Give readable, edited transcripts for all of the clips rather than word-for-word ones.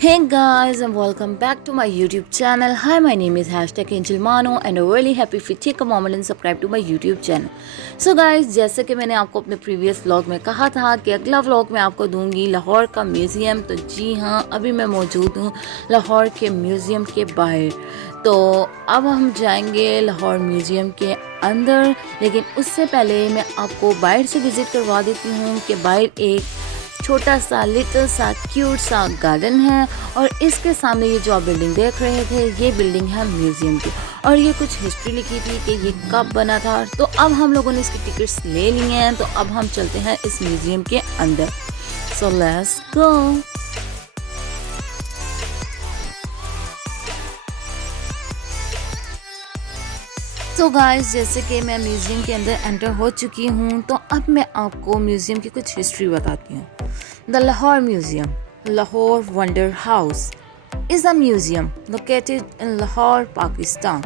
Hey guys, and welcome back to my YouTube channel. Hi, my name is hashtag Angel Mano and I'm really happy if you take a moment and subscribe to my YouTube channel. So guys, जैसे कि मैंने आपको अपने previous vlog में कहा था कि अगला व्लॉग मैं आपको दूंगी लाहौर का म्यूज़ियम। तो जी हाँ, अभी मैं मौजूद हूँ लाहौर के म्यूज़ियम के बाहर। तो अब हम जाएंगे लाहौर म्यूज़ियम के अंदर, लेकिन उससे पहले मैं आपको बाहर से विज़िट करवा देती हूँ कि बाहर एक छोटा सा लिटिल सा क्यूट सा गार्डन है और इसके सामने ये जो आप बिल्डिंग देख रहे थे ये बिल्डिंग है म्यूज़ियम की और ये कुछ हिस्ट्री लिखी थी कि ये कब बना था। तो अब हम लोगों ने इसकी टिकट्स ले ली हैं, तो अब हम चलते हैं इस म्यूज़ियम के अंदर। So let's go. तो गाइस, जैसे कि मैं म्यूज़ियम के अंदर एंटर हो चुकी हूँ, तो अब मैं आपको म्यूज़ियम की कुछ हिस्ट्री बताती हूँ। The Lahore museum, Lahore Wonder House, is a museum located in Lahore, Pakistan.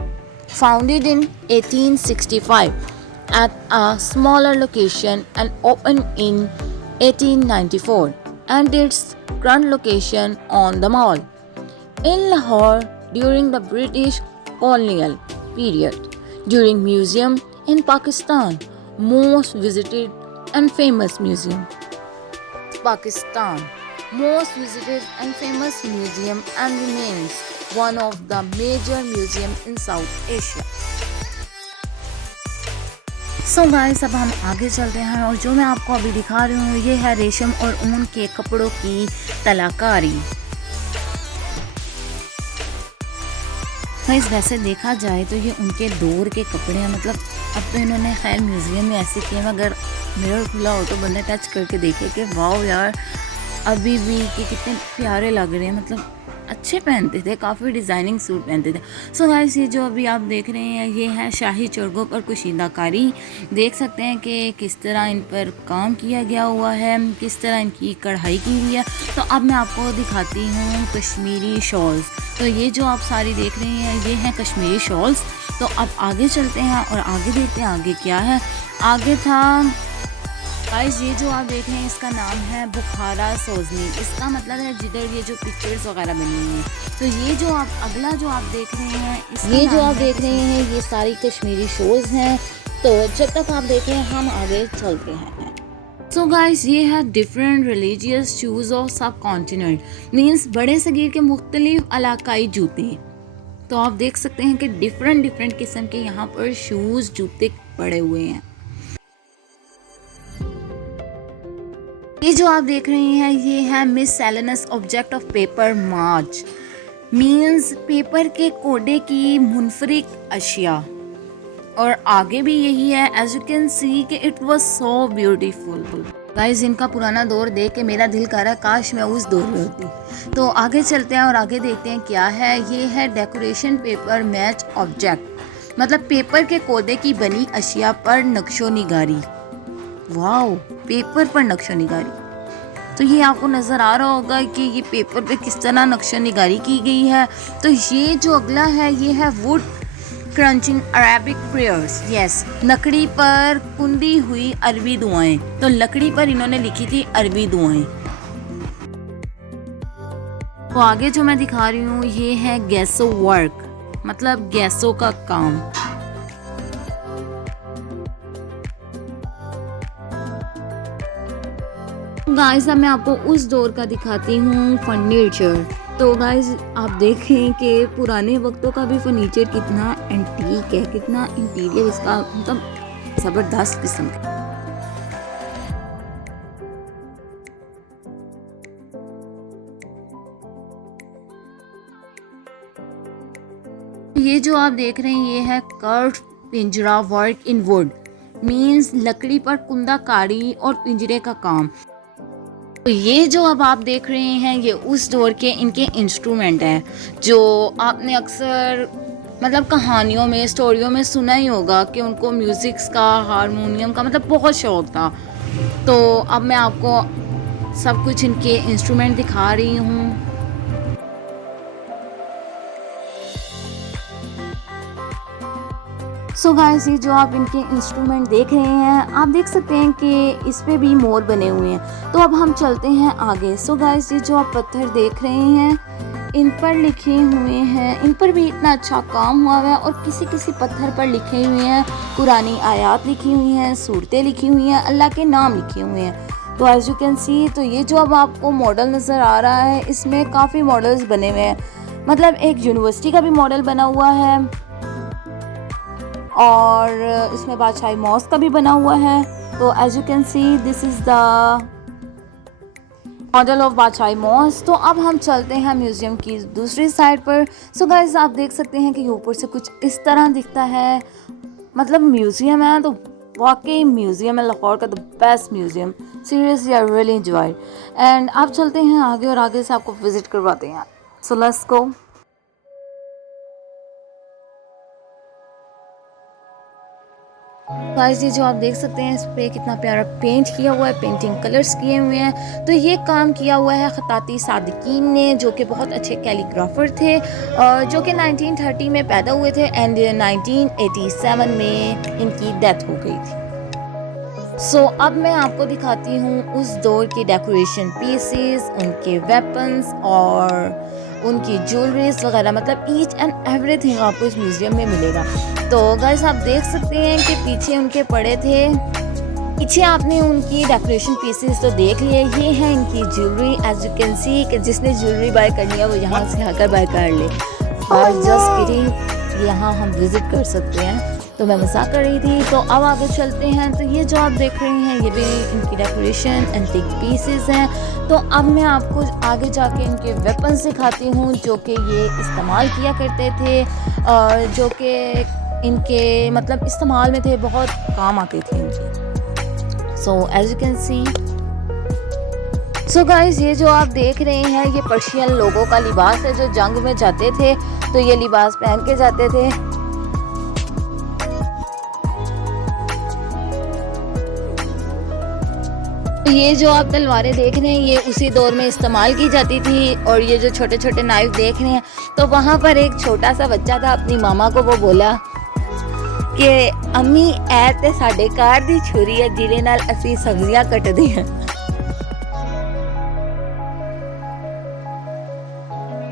Founded in 1865 at a smaller location and opened in 1894, and its current location on the Mall in Lahore during the British colonial period. During museum in Pakistan, most visited and famous museum. Pakistan, most visited and famous museum and remains one of the major museum in South Asia. So guys, अब हम आगे चलते हैं और जो मैं आपको अभी दिखा रही हूँ ये है रेशम और ऊन के कपड़ों की कलाकारी। गाइस, वैसे देखा जाए तो ये उनके दौर के कपड़े हैं। मतलब अब तो इन्होंने खैर म्यूज़ियम में ऐसे किए, मगर मिरर खुला हो तो बंदा टच करके देखे कि वाओ यार, अभी भी कि कितने प्यारे लग रहे हैं। मतलब अच्छे पहनते थे, काफ़ी डिज़ाइनिंग सूट पहनते थे। सो गाइस, ये जो अभी आप देख रहे हैं ये है शाही चरगों पर कुशीदाकारी। देख सकते हैं कि किस तरह इन पर काम किया गया हुआ है, किस तरह इनकी कढ़ाई की हुई है। तो अब मैं आपको दिखाती हूँ कश्मीरी शॉल्स। तो ये जो आप सारी देख रही हैं ये हैं कश्मीरी शॉल्स। तो अब आगे चलते हैं और आगे देखते हैं आगे क्या है। आगे था गाइस, ये जो आप देख रहे हैं इसका नाम है बुखारा सोजनी। इसका मतलब है जिधर ये जो पिक्चर्स वगैरह बनी हुई हैं। तो ये जो आप अगला जो आप देख रहे हैं ये जो आप देख रहे हैं ये सारी कश्मीरी शोज़ हैं। तो जब तक आप देखें हम आगे चलते हैं। सो गाइस, ये है डिफरेंट रिलीजियस शूज़ ऑफ सब कॉन्टिनेंट, मीन्स बड़े सगीर के मुख्तलिफ इलाकाई जूते। तो आप देख सकते हैं कि डिफरेंट किस्म के यहाँ पर शूज़ जूते पड़े हुए हैं। ये जो आप देख रहे हैं ये है miscellaneous object of paper march, means paper के कोडे की मुनफरिक अशिया। और आगे भी यही है, एज यू कैन सी कि it was so beautiful. Guys, इनका पुराना दौर देख के मेरा दिल कर रहा है काश मैं उस दौर में होती। तो आगे चलते हैं और आगे देखते हैं क्या है। ये है डेकोरेशन पेपर मैच ऑब्जेक्ट, मतलब पेपर के कोदे की बनी अशिया पर नक्शो निगारी। वाओ, पेपर पर नक्शो निगारी। तो ये आपको नज़र आ रहा होगा कि ये पेपर पे किस तरह नक्शो निगारी की गई है। तो ये जो अगला है ये है wood crunching Arabic prayers. Yes, लकड़ी पर कुंदी हुई अरबी दुआएं। तो लकड़ी पर इन्होंने लिखी थी अरबी दुआएं। तो आगे जो मैं दिखा रही हूँ ये है गैसो वर्क, मतलब गैसों का काम। गाइस, अब मैं आपको उस दौर का दिखाती हूँ फर्नीचर। तो गाइस, आप देखें कि पुराने वक्तों का भी फर्नीचर कितना एंटीक है, कितना इंटीरियर इसका मतलब ज़बरदस्त किस्म का। ये जो आप देख रहे हैं ये है कर्व पिंजरा वर्क इन वुड, मीन्स लकड़ी पर कुंदाकारी और पिंजरे का काम। तो ये जो अब आप देख रहे हैं ये उस दौर के इनके इंस्ट्रूमेंट हैं जो आपने अक्सर मतलब कहानियों में, स्टोरियों में सुना ही होगा कि उनको म्यूज़िक्स का, हारमोनियम का मतलब बहुत शौक था। तो अब मैं आपको सब कुछ इनके इंस्ट्रूमेंट दिखा रही हूँ। सो गाइस, ये जो आप इनके इंस्ट्रूमेंट देख रहे हैं, आप देख सकते हैं कि इस पे भी मोर बने हुए हैं। तो अब हम चलते हैं आगे। सो गाइस, ये जो आप पत्थर देख रहे हैं, इन पर लिखे हुए हैं, इन पर भी इतना अच्छा काम हुआ है और किसी किसी पत्थर पर लिखे हुए हैं कुरानी आयात लिखी हुई हैं, सूरतें लिखी हुई हैं, अल्लाह के नाम लिखे हुए हैं। तो एज यू कैन सी, तो ये जो अब आपको मॉडल नज़र आ रहा है, इसमें काफ़ी मॉडल्स बने हुए हैं। मतलब एक यूनिवर्सिटी का भी मॉडल बना हुआ है और इसमें बादशाही मॉस्क का भी बना हुआ है। तो as you can see, this is the model of Badshahi Mosque. तो अब हम चलते हैं म्यूज़ियम की दूसरी साइड पर। सो गाइस, आप देख सकते हैं कि ऊपर से कुछ इस तरह दिखता है। मतलब म्यूज़ियम है तो वाकई म्यूज़ियम है, लाहौर का the best museum. Seriously I really enjoy. And आप चलते हैं आगे और आगे से आपको विज़िट करवाते हैं। So let's go. गाइस, ये जो आप देख सकते हैं, इस पे कितना प्यारा पेंट किया हुआ है, पेंटिंग कलर्स किए हुए हैं। तो ये काम किया हुआ है खताती सादिकीन ने, जो कि बहुत अच्छे कैलीग्राफर थे और जो कि 1930 में पैदा हुए थे एंड 1987 में इनकी डेथ हो गई थी। सो अब मैं आपको दिखाती हूँ उस दौर की डेकोरेशन पीसेस, उनके वेपन्स और उनकी ज्वेलरीज वगैरह। मतलब ईच एंड एवरीथिंग आपको इस म्यूज़ियम में मिलेगा। तो गाइस, आप देख सकते हैं कि पीछे उनके पड़े थे, पीछे आपने उनकी डेकोरेशन पीसेस तो देख लिए। ये है इनकी jewellery. As you can see कि जिसने ज्वेलरी बाय करनी है वो यहाँ से आकर बाय कर ले। और जस्ट किडिंग, यहाँ हम विज़िट कर सकते हैं। तो मैं मजाक कर रही थी। तो अब आगे चलते हैं। तो ये जो आप देख रहे हैं, ये भी इनकी डेकोरेशन एंटीक पीसेस हैं। तो अब मैं आपको आगे जाके इनके वेपन्स दिखाती हूँ जो कि ये इस्तेमाल किया करते थे और जो कि इनके मतलब इस्तेमाल में थे, बहुत काम आते थे इनके। So as you can see. So guys, ये जो आप देख रहे हैं, ये पर्शियन लोगों का लिबास है जो जंग में जाते थे तो ये लिबास पहन के जाते थे। तो ये जो आप तलवारें देख रहे हैं, ये उसी दौर में इस्तेमाल की जाती थी। और ये जो छोटे छोटे नाइफ देख रहे हैं, तो वहाँ पर एक छोटा सा बच्चा था, अपनी मामा को वो बोला कि अम्मी ऐ ते साडे घर दी छुरी है जिहदे नाल असीं सब्जियां कटदे हैं।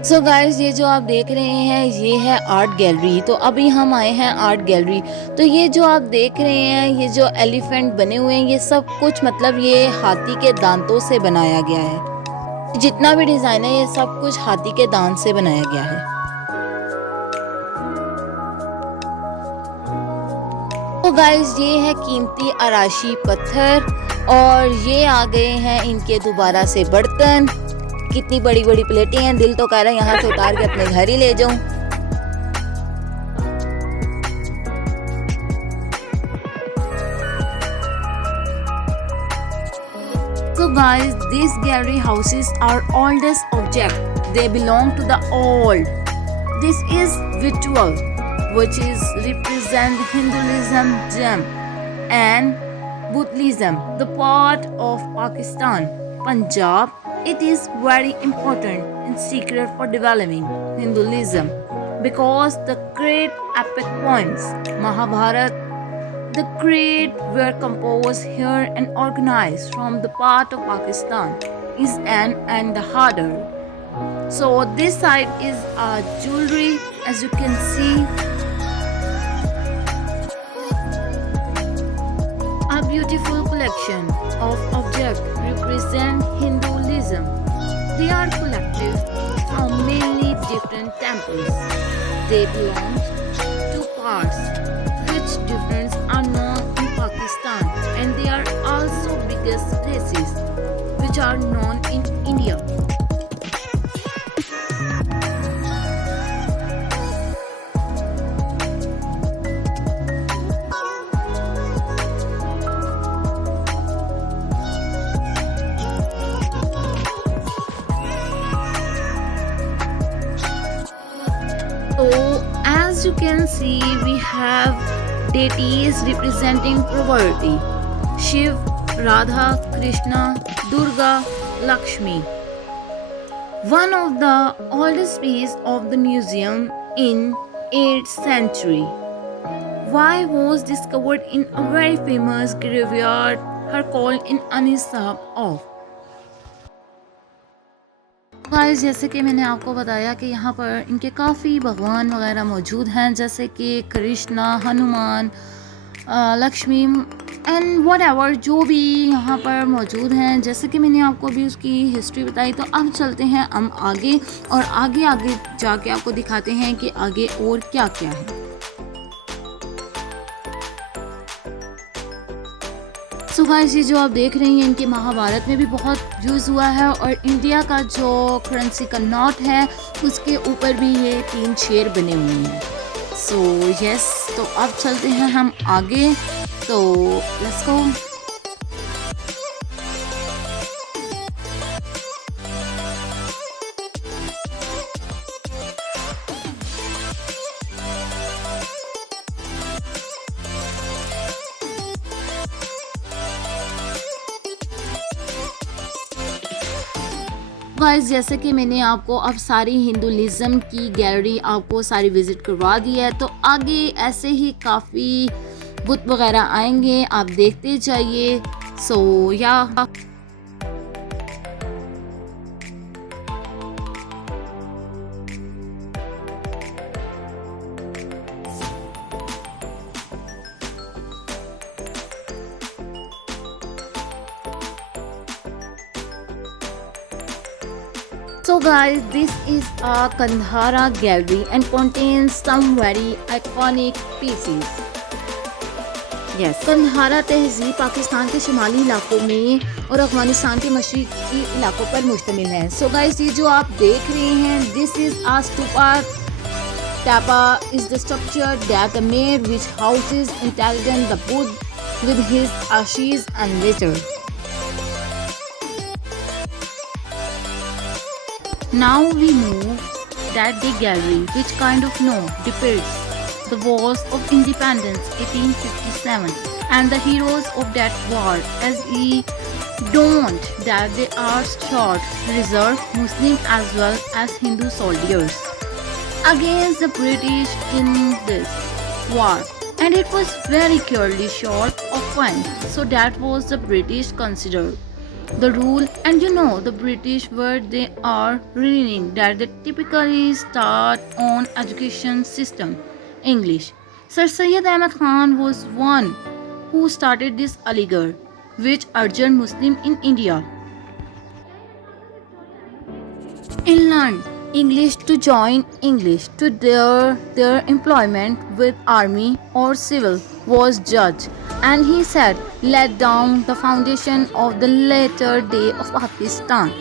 सो गाइस, ये जो आप देख रहे हैं, ये है आर्ट गैलरी। तो अभी हम आए हैं आर्ट गैलरी। तो ये जो आप देख रहे हैं, ये जो एलिफेंट बने हुए हैं, ये सब कुछ मतलब ये हाथी के दांतों से बनाया गया है। जितना भी डिज़ाइन है, ये सब कुछ हाथी के दांत से बनाया गया है। तो गाइस, ये है कीमती आराशी पत्थर और ये आ गए हैं इनके दोबारा से बर्तन। कितनी बड़ी बड़ी प्लेटें हैं, दिल तो कह रहा है यहाँ से उतार के अपने घर ही ले जाऊं। So guys, these gallery houses are oldest object. They belong to the old. This is ritual, which is represent Hinduism, Jam, and Buddhism, the part of Pakistan, Punjab. It is very important and secret for developing Hinduism because the great epic poems, Mahabharata, the great were composed here and organized from the part of Pakistan is and the harder. So this side is jewelry, as you can see. A beautiful collection of objects represent Hinduism. They are collected from many different temples. They belong to parts which difference are known in Pakistan, and they are also biggest places which are known in India. So as you can see, we have deities representing poverty: Shiv, Radha, Krishna, Durga, Lakshmi. One of the oldest pieces of the museum in 8th century, Why was discovered in a very famous graveyard her called in Anisab of. Guys जैसे कि मैंने आपको बताया कि यहाँ पर इनके काफ़ी भगवान वगैरह मौजूद हैं, जैसे कि Krishna, Hanuman, Lakshmi and what ever जो भी यहाँ पर मौजूद हैं। जैसे कि मैंने आपको अभी उसकी हिस्ट्री बताई, तो अब चलते हैं हम आगे और आगे आगे जाके आपको दिखाते हैं कि आगे और क्या क्या है। सो गाइस ये जो आप देख रही हैं इनके महाभारत में भी बहुत यूज़ हुआ है, और इंडिया का जो करेंसी का नोट है उसके ऊपर भी ये 3 शेर बने हुए हैं। सो यस, तो अब चलते हैं हम आगे, तो लेट्स गो। गाइस जैसे कि मैंने आपको अब सारी हिंदुइज्म की गैलरी आपको सारी विजिट करवा दी है, तो आगे ऐसे ही काफ़ी बुत वगैरह आएंगे, आप देखते जाइए। सो या So guys, this is a Kandhara gallery and contains some very iconic pieces. Yes, कंधारा तहजीब पाकिस्तान के शुमाली इलाकों में और अफगानिस्तान के मशरक़ी इलाकों पर मुश्तमिल है। So guys, ये जो आप देख रहे हैं, this is a stupa. Tapa is the structure that made which houses intelligent the Buddha with his ashes and litter. Now we move that the gallery, which kind of depicts the wars of independence 1857 and the heroes of that war, as we don't that they are short reserved Muslim as well as Hindu soldiers against the British in this war, and it was very clearly short of one, so that was the British considered the rule. And the British were they are ruling that they typically start on education system English. Sir Syed Ahmad Khan was one who started this Aligarh, which urged Muslim in India and learn English to join English to their employment with army or civil was judged, and he said let down the foundation of the later day of Pakistan.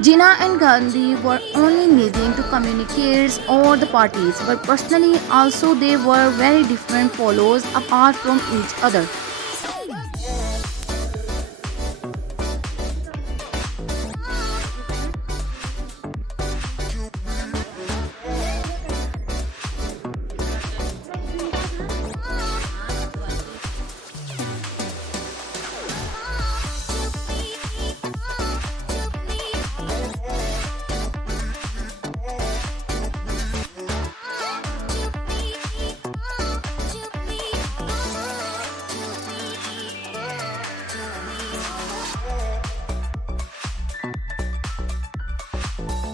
Jinnah and Gandhi were only needing to communicate all the parties, but personally also they were very different polos apart from each other.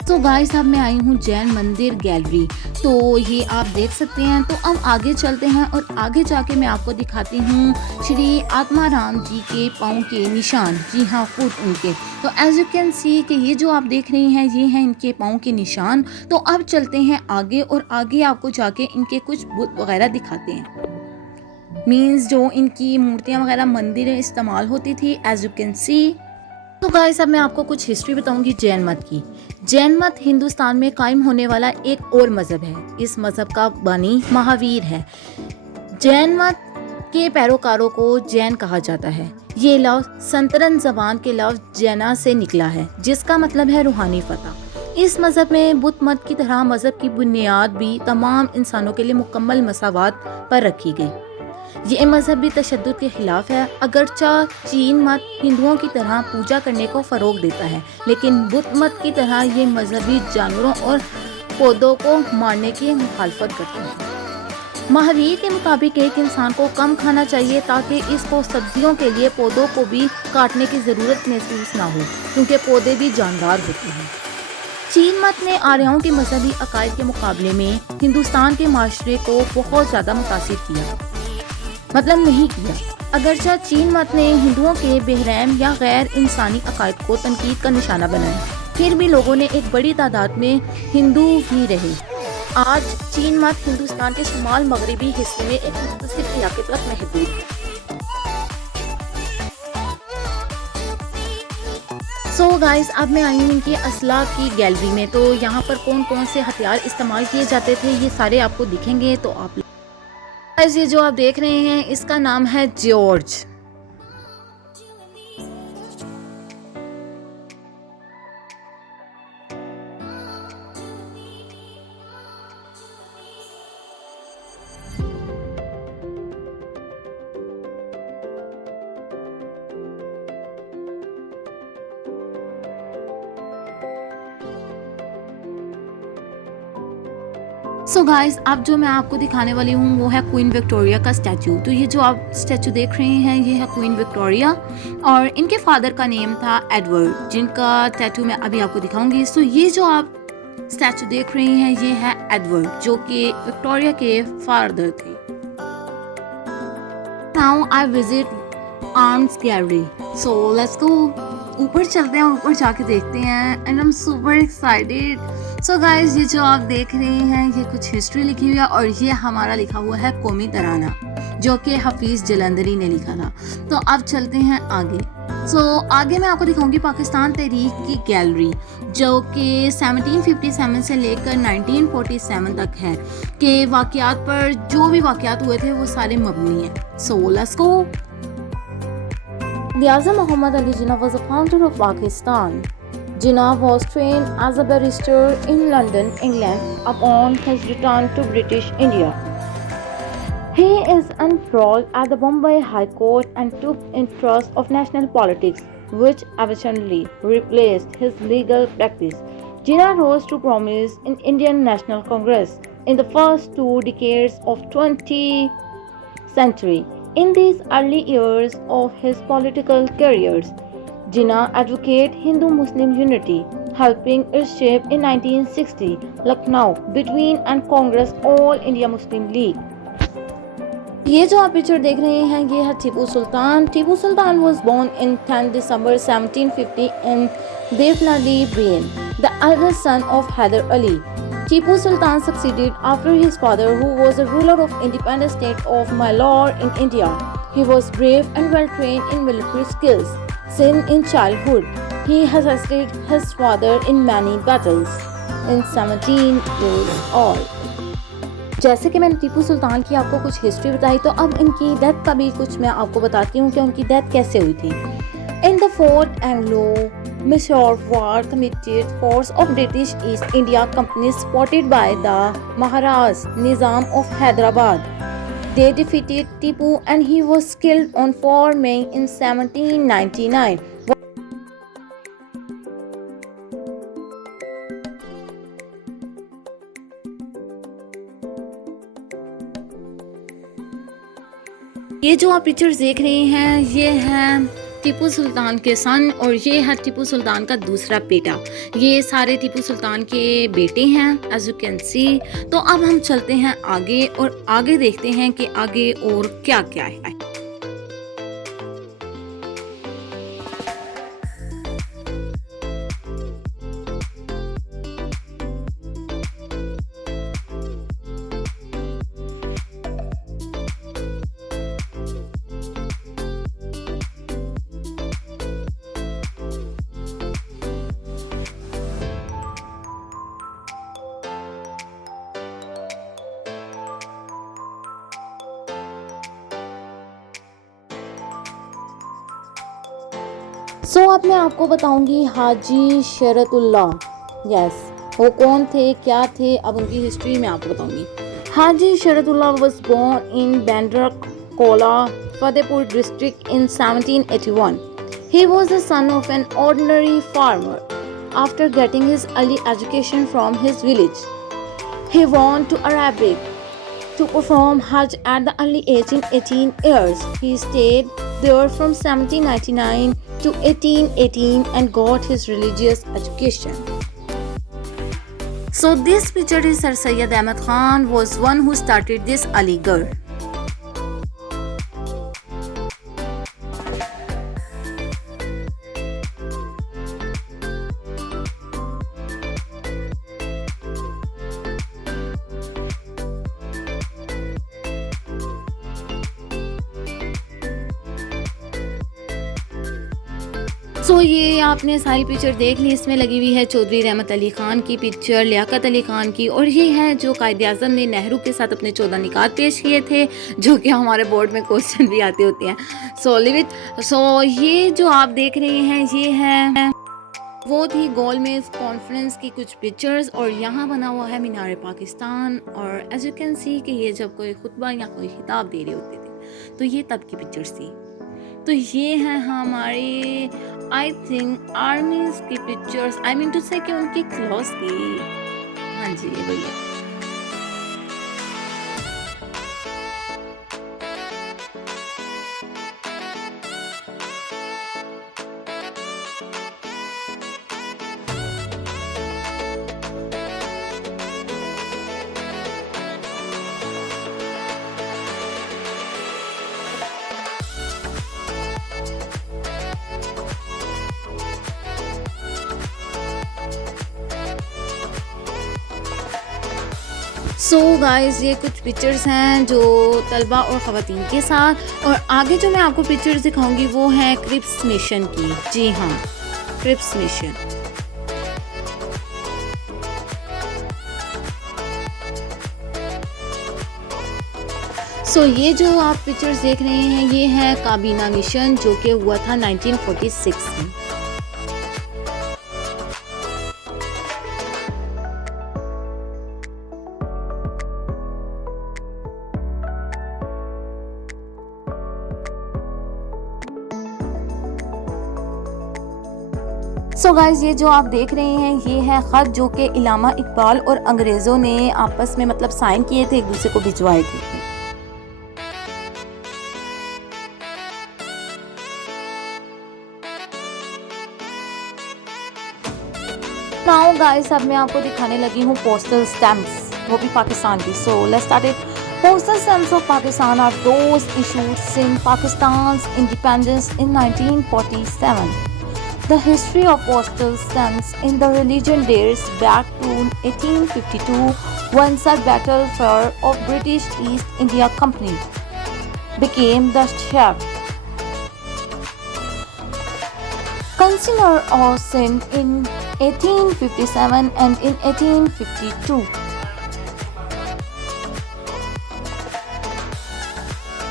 तो guys अब मैं आई हूँ जैन मंदिर gallery, तो ये आप देख सकते हैं। तो अब आगे चलते हैं और आगे जाके मैं आपको दिखाती हूँ श्री आत्माराम जी के पाँव के निशान। जी हाँ, फुट उनके। तो एज यू कैन सी कि ये जो आप देख रही हैं ये हैं इनके पाँव के निशान। तो अब चलते हैं आगे और आगे आपको जाके इनके कुछ बुत वगैरह दिखाते हैं, मीन्स जो इनकी मूर्तियाँ वगैरह मंदिर में इस्तेमाल होती थी, एज यू कैन सी। तो गाइस अब मैं आपको कुछ हिस्ट्री बताऊंगी जैन मत की। जैन मत हिंदुस्तान में कायम होने वाला एक और मज़हब है। इस मज़हब का बानी महावीर है। जैन मत के पैरोकारों को जैन कहा जाता है। ये लफ्ज़ संतरन ज़बान के लफ्ज़ जैना से निकला है, जिसका मतलब है रूहानी फतह। इस मज़हब में बुद्ध मत की तरह मज़हब की बुनियाद भी तमाम इंसानों के लिए मुकम्मल मसावात पर रखी गई। ये मज़हब भी तशद्दुद के ख़िलाफ़ है। अगरचा चीन मत हिंदुओं की तरह पूजा करने को फ़रोग़ देता है, लेकिन बुद्ध मत की तरह ये मजहबी जानवरों और पौधों को मारने की मुखालफत करता है। महावीर के मुताबिक एक इंसान को कम खाना चाहिए ताकि इसको सब्जियों के लिए पौधों को भी काटने की ज़रूरत महसूस ना हो, क्योंकि पौधे भी जानदार होते हैं। चीन मत ने आर्यों के मजहबी अकायद के मुकाबले में हिंदुस्तान के माशरे को बहुत ज़्यादा मुतासिर किया, मतलब नहीं किया। अगरचा चीन मत ने हिंदुओं के बेरहम या गैर इंसानी अकायद को तनकीद का निशाना बनाया, फिर भी लोगों ने एक बड़ी तादाद में हिंदू ही रहे। आज चीन मत हिंदुस्तान के शुमाल मगरबी हिस्से में एक मुख्तलिफ इलाके तक महदूद है। सो गाइस, अब मैं आई हूँ इनकी असला की गैलरी में। तो यहाँ पर कौन कौन से हथियार इस्तेमाल किए जाते थे ये सारे आपको दिखेंगे। तो आप गाइस, ये जो आप देख रहे हैं इसका नाम है जॉर्ज। सो गाइस, अब जो मैं आपको दिखाने वाली हूँ वो है क्वीन विक्टोरिया का स्टैचू। तो ये जो आप स्टैचू देख रहे हैं ये है क्वीन विक्टोरिया और इनके फादर का नेम था एडवर्ड, जिनका टैटू मैं अभी आपको दिखाऊंगी। सो ये जो आप स्टैचू देख रहे हैं ये है एडवर्ड, जो कि विक्टोरिया के फादर थे। Now I visit arms gallery, so let's go. ऊपर चलते हैं और ऊपर जाके देखते हैं and I am super excited. So guys, ये जो आप देख रहे हैं ये कुछ हिस्ट्री लिखी हुई है और ये हमारा लिखा हुआ है कौमी तराना, जो कि हफीज जलंधरी ने लिखा था। तो अब चलते हैं आगे। सो आगे मैं आपको दिखाऊंगी पाकिस्तान तहरीक की गैलरी, जो कि 1757 से लेकर 1947 तक है, के वाक़यात पर जो भी वाक़यात हुए थे वो सारे मबनी हैं। So let's go. Azam Muhammad Ali Jinnah was a founder of Pakistan. Jinnah was trained as a barrister in London, England upon his return to British India. He is enrolled at the Bombay High Court and took interest of national politics, which eventually replaced his legal practice. Jinnah rose to prominence in Indian National Congress in the first 2 decades of 20th century. In these early years of his political career, Jinnah advocated Hindu-Muslim unity, helping its shape in 1960 Lucknow between and Congress All India Muslim League. ये जो आप picture देख रहे हैं ये है Tipu Sultan. Tipu Sultan was born in 10 December 1750 in Devnadi Bain, the eldest son of Hyder Ali. Tipu Sultan succeeded after his father, who was a ruler of independent state of Malur in India. He was brave and well trained in military skills. Since in childhood, he has assisted his father in many battles. In 17 years old. जैसे कि मैंने टीपू सुल्तान की आपको कुछ history बताई, तो अब इनकी डेथ का भी कुछ मैं आपको बताती हूँ कि उनकी डेथ कैसे हुई थी। In the Fourth Anglo-Mysore War, committed force of British East India Company supported by the Maharaj Nizam of Hyderabad. They defeated Tipu and he was killed on 4 May in 1799. ये जो आप पिक्चर्स देख रहे हैं ये हैं टीपू सुल्तान के सन और ये है टीपू सुल्तान का दूसरा बेटा। ये सारे टीपू सुल्तान के बेटे हैं एज यू कैन सी। तो अब हम चलते हैं आगे और आगे देखते हैं कि आगे और क्या क्या है। अब मैं आपको बताऊंगी हाजी शरतुल्लाह। यस, वो कौन थे क्या थे, अब उनकी हिस्ट्री मैं आपको बताऊंगी। Haji Shariatullah was born in बैंड्रा Fatehpur district in 1781. He was the son of an ordinary farmer. After getting his early education from his village, he went to Arabic to perform Hajj at the early age in 18 years. He stayed there from 1799 to 1818 and got his religious education. So this picture is Sir Syed Ahmad Khan was one who started this Aligarh. सो ये आपने सारी picture देख ली। इसमें लगी हुई है चौधरी रहमत अली ख़ान की पिक्चर, लियाकत अली ख़ान की, और ये है जो कायद आज़म ने नेहरू के साथ अपने 14 निकात पेश किए थे, जो कि हमारे बोर्ड में क्वेश्चन भी आते होते हैं। So live it. सो ये जो आप देख रहे हैं ये है वो थी गोलमेज कॉन्फ्रेंस की कुछ पिक्चर्स, और यहाँ बना हुआ है मीनार पाकिस्तान। और एज यू कैन सी कि ये जब कोई खुतबा या कोई खिताब दे रहे होते थे तो ये तब की पिक्चर्स थी। तो ये हैं हमारे आई थिंक आर्मीज की पिक्चर्स, आई मीन टू से कि उनकी क्लॉथ की। हाँ जी ये वही है। सो गाइस ये कुछ पिक्चर्स हैं जो तलबा और ख़वातीन के साथ, और आगे जो मैं आपको पिक्चर्स दिखाऊंगी वो है क्रिप्स मिशन की। जी हाँ, क्रिप्स मिशन। सो ये जो आप पिक्चर्स देख रहे हैं ये है काबीना मिशन, जो कि हुआ था 1946 में। सो गाइस ये जो आप देख रहे हैं ये है ख़त जो कि इलामा इकबाल और अंग्रेज़ों ने आपस में मतलब साइन किए थे, एक दूसरे को भिजवाए थे। नाउ गाइस अब मैं आपको दिखाने लगी हूँ पोस्टल स्टैम्प्स, वो भी पाकिस्तान की। So let's start it. Postal stamps of Pakistan are those issued since Pakistan's independence in 1947. The history of postal stamps in the religion dates back to 1852 when Sir Battleford of British East India Company became the chief consignor of sin in 1857 and in 1852.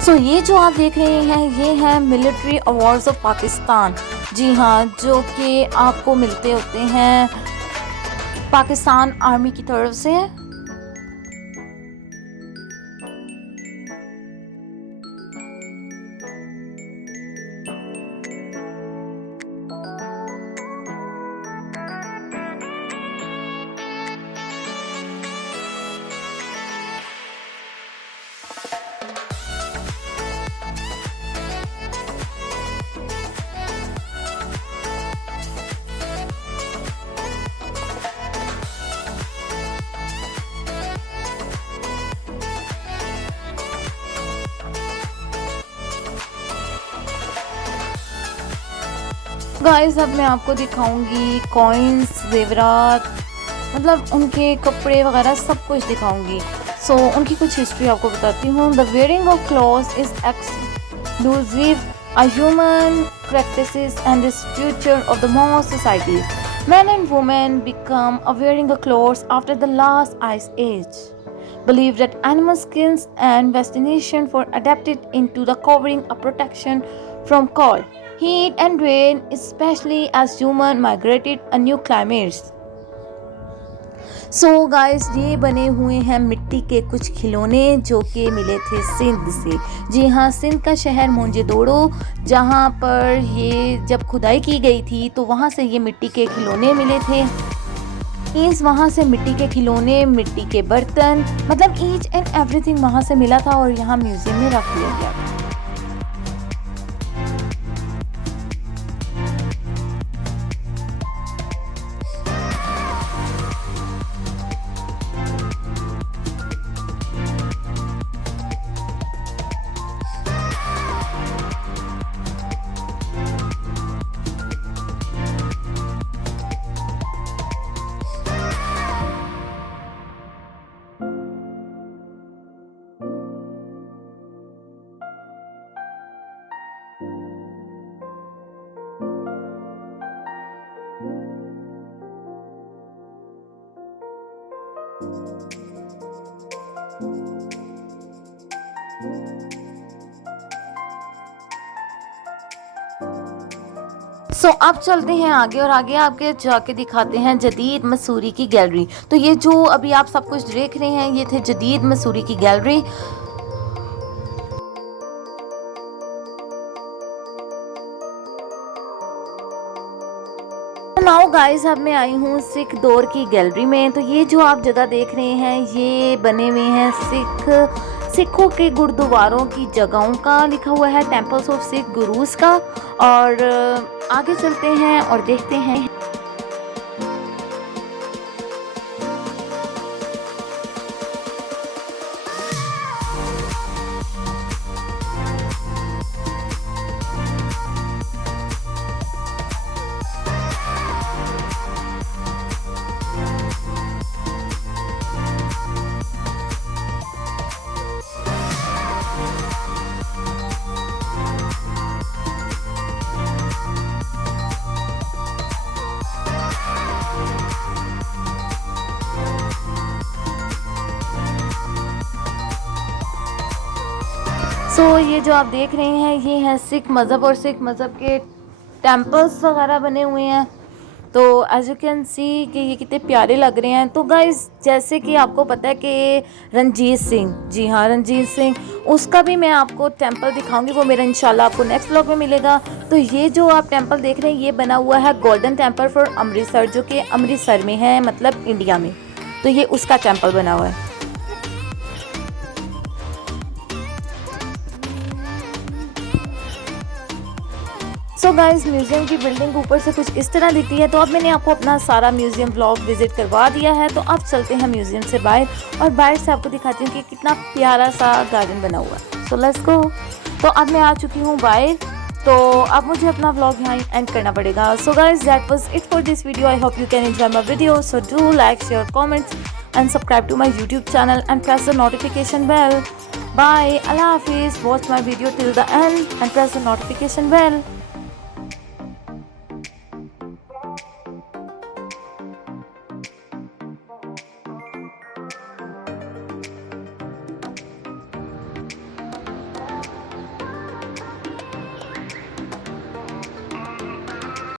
सो ये जो आप देख रहे हैं ये है military awards of Pakistan. जी हाँ, जो कि आपको मिलते होते हैं पाकिस्तान आर्मी की तरफ से। गाइस अब मैं आपको दिखाऊंगी कॉइन्स, जेवरात, मतलब उनके कपड़े वगैरह सब कुछ दिखाऊंगी। सो उनकी कुछ हिस्ट्री आपको बताती हूँ। The wearing of clothes is exclusive a human practices and is future of the most societies. Men and women become wearing clothes after the last ice age. Believe that animal skins and vestination for adapted into the covering of protection from cold, heat and rain, especially as human migrated a new climates. So guys ये बने हुए हैं मिट्टी के कुछ खिलौने जो कि मिले थे सिंध से। जी हाँ, सिंध का शहर मोंजेदोड़ो, जहाँ पर ये जब खुदाई की गई थी तो वहाँ से ये मिट्टी के खिलौने मिले थे। मीन्स वहाँ से मिट्टी के खिलौने, मिट्टी के बर्तन, मतलब ईच एंड एवरीथिंग वहाँ से मिला था और यहाँ म्यूजियम में रख लिया गया था। अब चलते हैं आगे और आगे आपके जाके दिखाते हैं जदीद मसूरी की गैलरी। तो ये जो अभी आप सब कुछ देख रहे हैं ये थे जदीद मसूरी की गैलरी। नाउ गाइस अब मैं आई हूँ सिख दौर की गैलरी में। तो ये जो आप जगह देख रहे हैं ये बने हुए हैं सिखों के गुरुद्वारों की जगहों का, लिखा हुआ है टेम्पल्स ऑफ सिख गुरुज का। और आगे चलते हैं और देखते हैं। ये जो आप देख रहे हैं ये है सिख मज़हब और सिख मज़हब के टेम्पल्स वगैरह बने हुए हैं। तो एज यू कैन सी कि ये कितने प्यारे लग रहे हैं। तो गाइस जैसे कि आपको पता है कि रणजीत सिंह, जी हाँ रणजीत सिंह, उसका भी मैं आपको टेम्पल दिखाऊंगी, वो मेरा इंशाल्लाह आपको नेक्स्ट व्लॉग में मिलेगा। तो ये जो आप टेम्पल देख रहे हैं ये बना हुआ है गोल्डन टेम्पल फॉर अमृतसर, जो कि अमृतसर में है, मतलब इंडिया में। तो ये उसका टेम्पल बना हुआ है। सो गाइस म्यूज़ियम की बिल्डिंग ऊपर से कुछ इस तरह दिखती है। तो अब मैंने आपको अपना सारा म्यूज़ियम ब्लॉग विजिट करवा दिया है। तो अब चलते हैं म्यूज़ियम से बाहर और बाहर से आपको दिखाती हूँ कि कितना प्यारा सा गार्डन बना हुआ है। So let's go. तो अब मैं आ चुकी हूँ बाहर, तो अब मुझे अपना व्लॉग यहाँ एंड करना पड़ेगा। So guys that was it for this video. I hope you can enjoy my video. So do like, share, comments and subscribe to my YouTube channel and press the notification bell. Bye. Allah Hafiz. Watch my video till the end and press the notification bell.